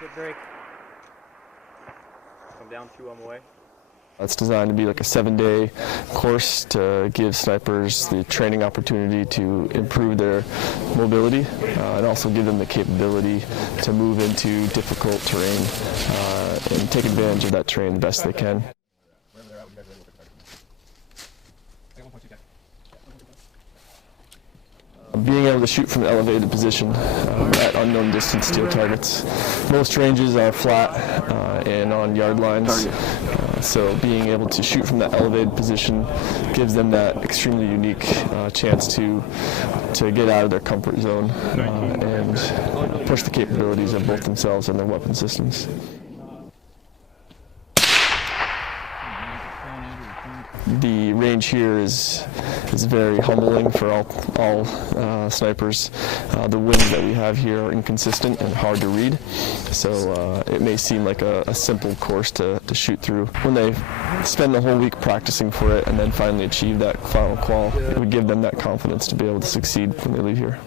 Good break. Come down 2 on the way. It's designed to be like a 7-day course to give snipers the training opportunity to improve their mobility and also give them the capability to move into difficult terrain and take advantage of that terrain the best they can. Being able to shoot from an elevated position at unknown distance steel targets. Most ranges are flat and on yard lines, so being able to shoot from that elevated position gives them that extremely unique chance to get out of their comfort zone and push the capabilities of both themselves and their weapon systems. The range here is very humbling for all snipers. The winds that we have here are inconsistent and hard to read, so it may seem like a simple course to shoot through. When they spend the whole week practicing for it and then finally achieve that final qual, it would give them that confidence to be able to succeed when they leave here.